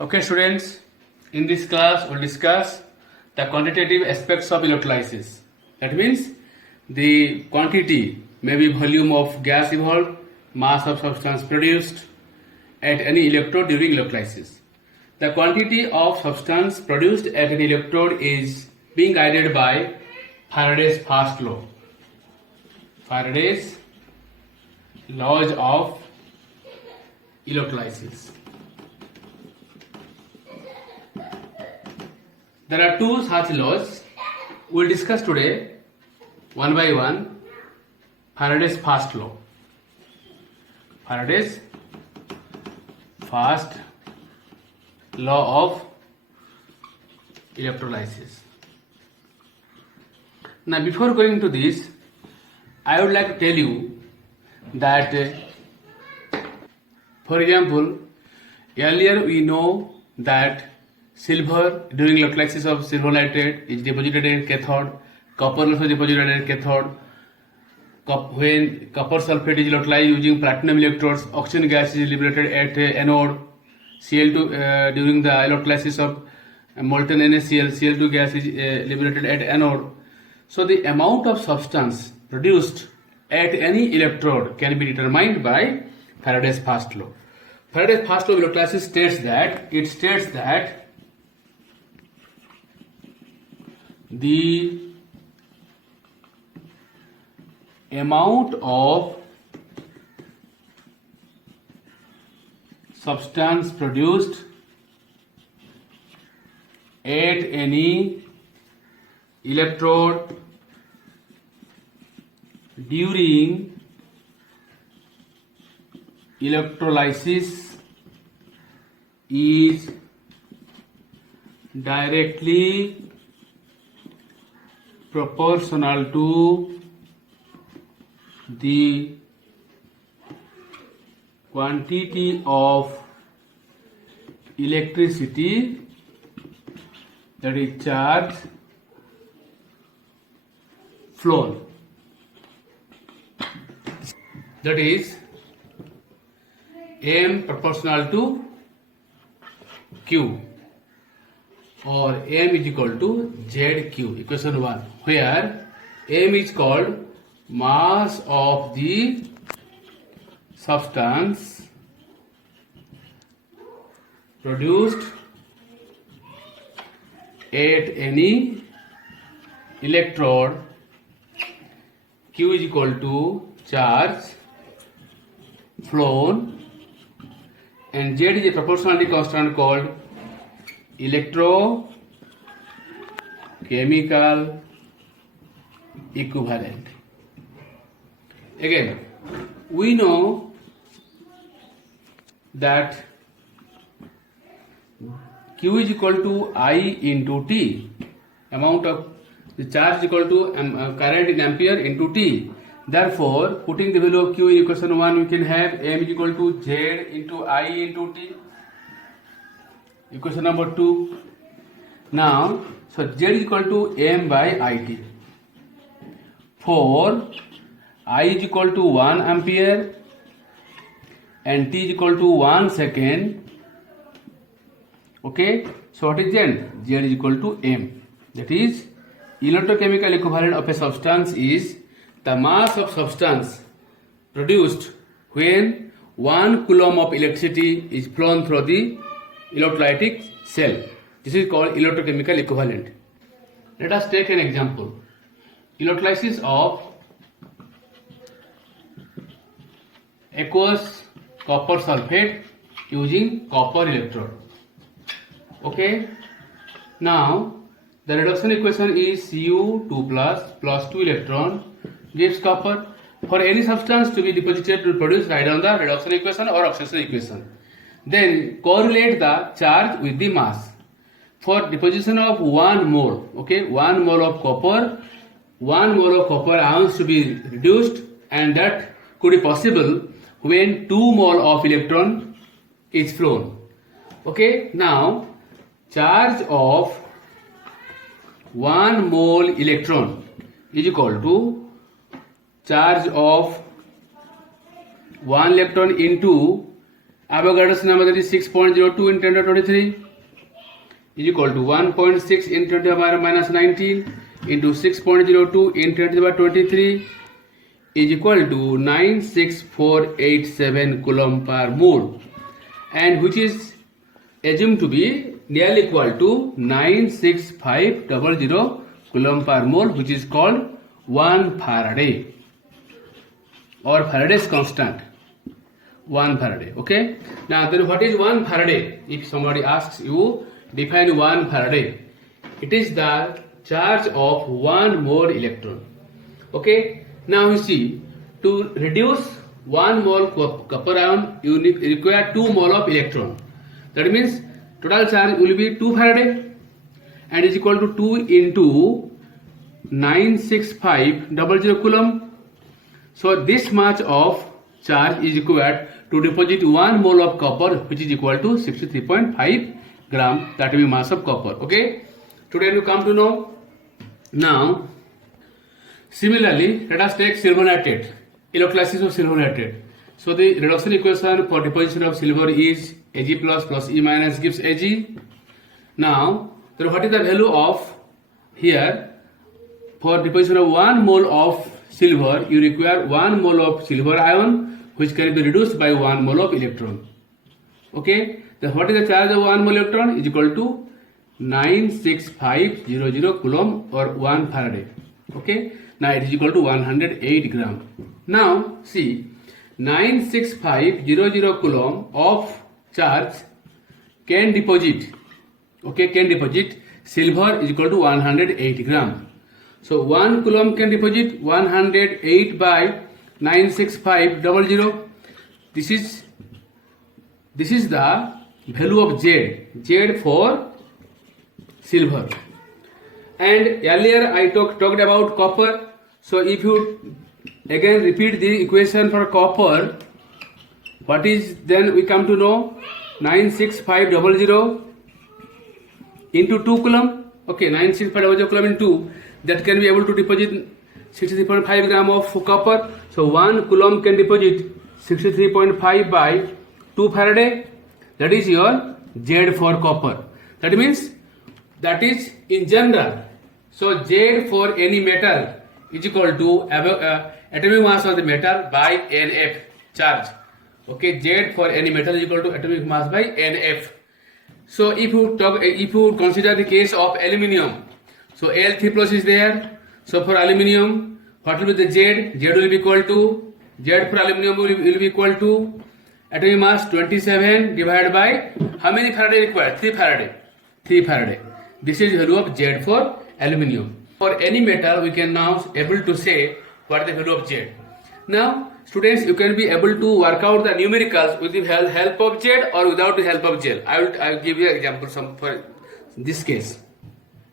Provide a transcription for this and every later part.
Okay, students, in this class we'll discuss the quantitative aspects of electrolysis. That means the quantity may be volume of gas evolved, mass of substance produced at any electrode during electrolysis. The quantity of substance produced at an electrode is being guided by Faradays First Law. Faradays laws of electrolysis. There are two such laws. We'll discuss today one by one. Faraday's first law. Faraday's first law of electrolysis. Now, before going to this, I would like to tell you that, for example, earlier we know that silver during electrolysis of silver nitrate is deposited in cathode, copper also deposited in cathode. When copper sulfate is electrolyzed using platinum electrodes, oxygen gas is liberated at anode. Cl2 during the electrolysis of molten NaCl, Cl2 gas is liberated at anode. So the amount of substance produced at any electrode can be determined by Faraday's first law. Faraday's first law of electrolysis states that the amount of substance produced at any electrode during electrolysis is directly proportional to the quantity of electricity, that is charge, flown. That is M proportional to Q, or M is equal to ZQ, equation 1, where M is called mass of the substance produced at any electrode, Q is equal to charge flown, and Z is a proportionality constant called electrochemical equivalent. Again, we know that Q is equal to I into T, amount of the charge is equal to current in ampere into T. Therefore, putting the value of Q in equation 1, we can have M is equal to Z into I into T. Equation number 2. Now, so Z is equal to M by IT. For I is equal to 1 ampere and T is equal to 1 second. Okay, so what is Z? Z is equal to M. That is, electrochemical equivalent of a substance is the mass of substance produced when 1 coulomb of electricity is flown through the electrolytic cell. This is called electrochemical equivalent. Let us take an example. Electrolysis of aqueous copper sulfate using copper electrode. Okay. Now the reduction equation is Cu2 plus 2 electron gives copper. For any substance to be deposited to produce, write down the reduction equation or oxidation equation. Then correlate the charge with the mass. For deposition of 1 mole, okay, 1 mole of copper, 1 mole of copper ions to be reduced, and that could be possible when 2 mole of electron is flown. Okay, now charge of 1 mole electron is equal to charge of 1 electron into Avogadro's number, that is 6.02 in 10 to 23 is equal to 1.6 in 10 to the power minus 19 into 6.02 in 10 to the power 23 is equal to 96487 coulomb per mole, and which is assumed to be nearly equal to 96500 coulomb per mole, which is called 1 Faraday or Faraday's constant. 1 Faraday. Okay. Now then, what is 1 Faraday? If somebody asks you, define 1 Faraday. It is the charge of 1 mole electron. Okay. Now you see, to reduce 1 mole copper ion, you require 2 mole of electron. That means total charge will be 2 Faraday and is equal to 2 into 96500 coulomb. So this much of charge is required to deposit 1 mole of copper, which is equal to 63.5 gram, that will be mass of copper. Okay. Today you come to know. Now similarly, let us take silver nitrate, electrolysis of silver nitrate. So the reduction equation for deposition of silver is Ag plus E minus gives Ag. Now, then what is the value of here? For deposition of 1 mole of silver, you require 1 mole of silver ion, which can be reduced by 1 mole of electron. Okay, then what is the charge of 1 mole electron? Is equal to 96500 coulomb or 1 Faraday. Okay, now it is equal to 108 gram. Now see, 96500 coulomb of charge can deposit, okay, can deposit silver is equal to 108 gram. So 1 coulomb can deposit 108 by 96500. This is the value of Z for silver. And earlier I talked about copper. So if you again repeat the equation for copper, what is then we come to know? 96500 into 2 coulomb. Okay, 96500 coulomb into, that can be able to deposit 63.5 gram of copper. So 1 coulomb can deposit 63.5 by 2 Faraday. That is your Z for copper. That means that is in general. So Z for any metal is equal to atomic mass of the metal by NF charge. Okay, Z for any metal is equal to atomic mass by NF. So if you consider the case of aluminium, so Al3 plus is there. So for aluminium, what will be the Z? Z will be equal to, Z for aluminium will be equal to atomic mass 27 divided by how many Faraday required? 3 Faraday. 3 Faraday. This is the value of Z for aluminium. For any metal, we can now able to say what is the value of Z. Now, students, you can be able to work out the numericals with the help of Z or without the help of Z. I will give you an example for this case.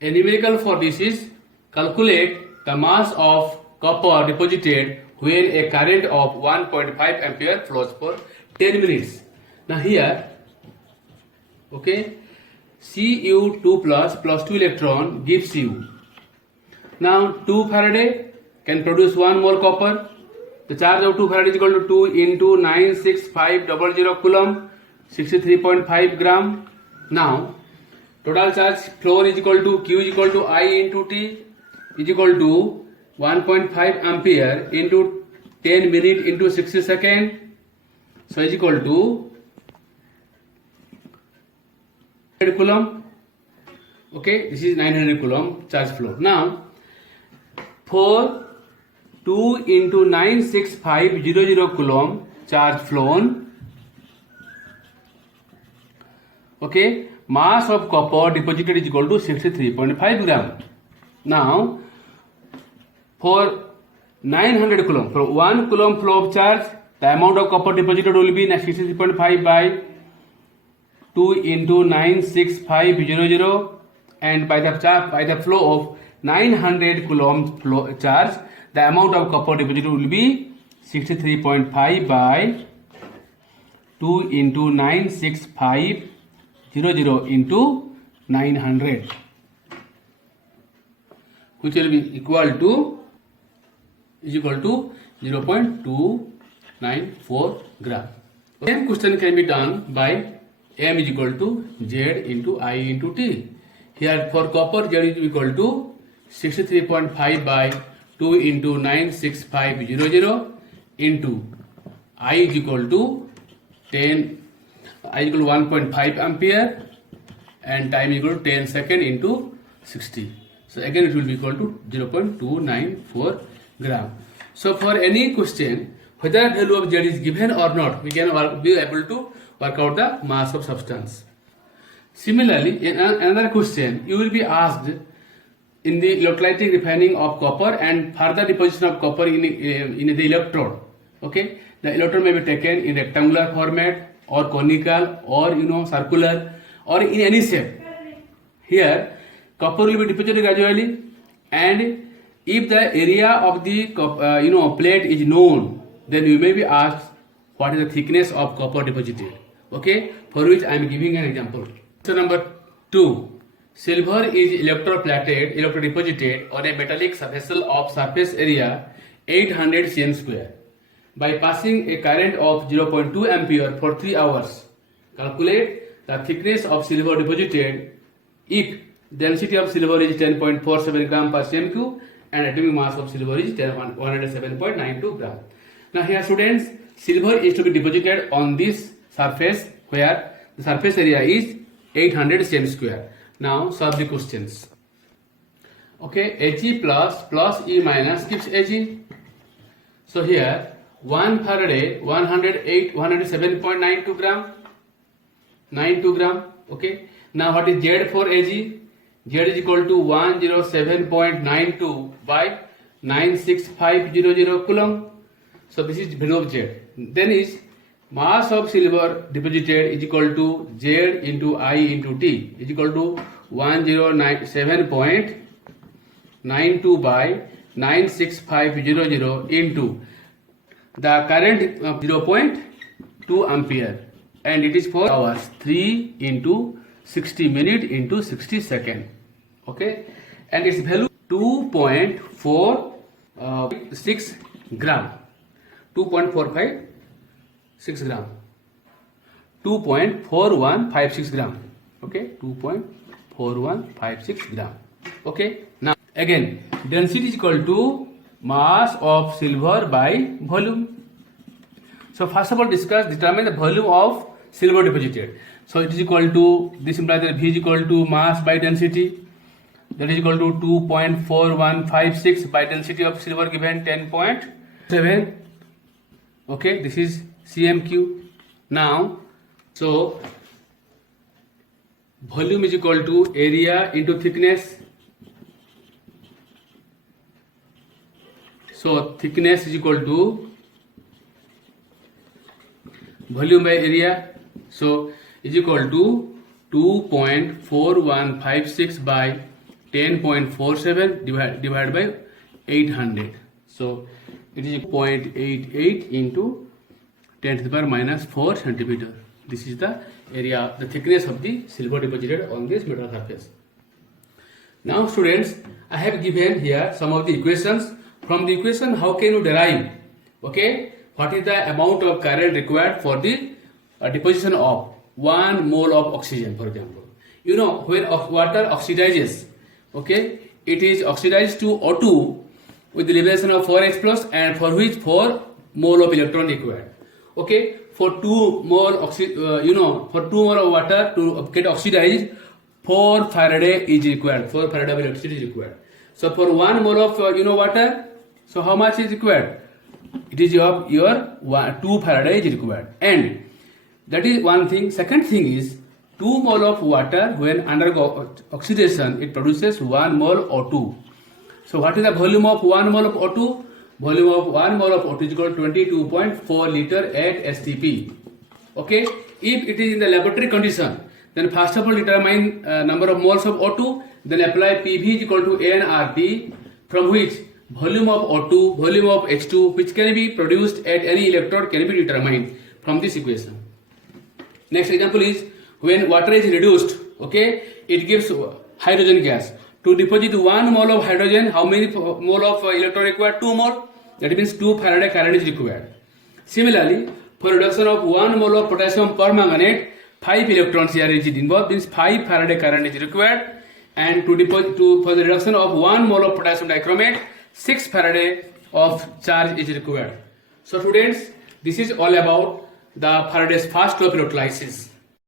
A numerical for this is calculate the mass of copper deposited when a current of 1.5 ampere flows for 10 minutes. Now here, okay, Cu2 plus 2 electron gives you. Now 2 Faraday can produce 1 mole copper. The charge of 2 Faraday is equal to 2 into 96500 coulomb, 63.5 gram. Now total charge flown is equal to Q is equal to I into T is equal to 1.5 ampere into 10 minute into 60 second. So is equal to 900 coulomb. Okay, this is 900 coulomb charge flow. Now for 2 into 96500 coulomb charge flown, okay, mass of copper deposited is equal to 63.5 gram. Now for 900 coulomb, for 1 coulomb flow of charge, the amount of copper deposited will be 63.5 by 2 into 96500, and by the flow of 900 coulomb flow charge, the amount of copper deposited will be 63.5 by 2 into 96500 into 900, which will be equal to 0.294 gram. Same question can be done by M is equal to Z into I into T. Here for copper Z is equal to 63.5 by 2 into 96500 into I is equal to 1.5 ampere and time equal to 10 second into 60. So again it will be equal to 0.294 gram. So for any question, whether value of Z is given or not, we can be able to work out the mass of substance. Similarly, in another question, you will be asked in the electrolytic refining of copper and further deposition of copper in the electrode. Okay, the electrode may be taken in rectangular format or conical or circular or in any shape. Here, copper will be deposited gradually, and if the area of the plate is known, then you may be asked what is the thickness of copper deposited. Okay, for which I am giving an example. So number 2, silver is electrodeposited on a metallic vessel of surface area 800 cm square by passing a current of 0.2 ampere for 3 hours. Calculate the thickness of silver deposited if density of silver is 10.47 gram per cm cube and atomic mass of silver is 107.92 gram. Now here students, silver is to be deposited on this surface where the surface area is 800 cm square. Now solve the questions. Okay, Ag plus E minus gives Ag. So here 1 Faraday 107.92 gram. Okay. Now what is Z for Ag? Z is equal to 107.92 by 96500 coulomb. So this is value of Z. Then is mass of silver deposited is equal to Z into I into T is equal to 107.92 by 96500 into the current of 0.2 ampere and it is for hours 3 into 60 minute into 60 second. Okay, and its value 2.46 gram. 2.456 gram. 2.4156 gram. Okay, 2.4156 gram. Okay, now again density is equal to mass of silver by volume. So first of all determine the volume of silver deposited. So it is equal to, this implies that V is equal to mass by density, that is equal to 2.4156 by density of silver given 10.7. Okay, this is CMQ. Now, so volume is equal to area into thickness. So thickness is equal to volume by area. So is equal to 2.4156 by 10.47 divided by 800. So it is 0.88 into 10 to the power minus 4 centimeter. This is the area, the thickness of the silver deposited on this metal surface. Now students, I have given here some of the equations. From the equation, how can you derive? Okay, what is the amount of current required for the deposition of 1 mole of oxygen, for example. You know, when water oxidizes, okay, it is oxidized to O2 with the liberation of 4H plus and for which 4 mole of electron required. Okay, for 2 mole for 2 mole of water to get oxidized, 4 Faraday is required. 4 Faraday of electricity is required. So for 1 mole of water, so how much is required? It is your 2 Faraday is required, and that is one thing. Second thing is 2 mole of water when undergo oxidation, it produces 1 mole O2. So what is the volume of 1 mole of O2? Volume of 1 mole of O2 is equal to 22.4 liter at STP. Okay, if it is in the laboratory condition, then first of all determine number of moles of O2, then apply PV is equal to nRT, from which volume of O2, volume of H2 which can be produced at any electrode can be determined from this equation. Next example is when water is reduced, okay, it gives hydrogen gas. To deposit 1 mole of hydrogen, how many mole of electron required? 2 mole. That means 2 Faraday current is required. Similarly, For reduction of 1 mole of potassium permanganate, 5 electrons here is involved, means 5 Faraday current is required. And for the reduction of 1 mole of potassium dichromate, 6 Faraday of charge is required. So students, this is all about the Faraday's first law of electrolysis.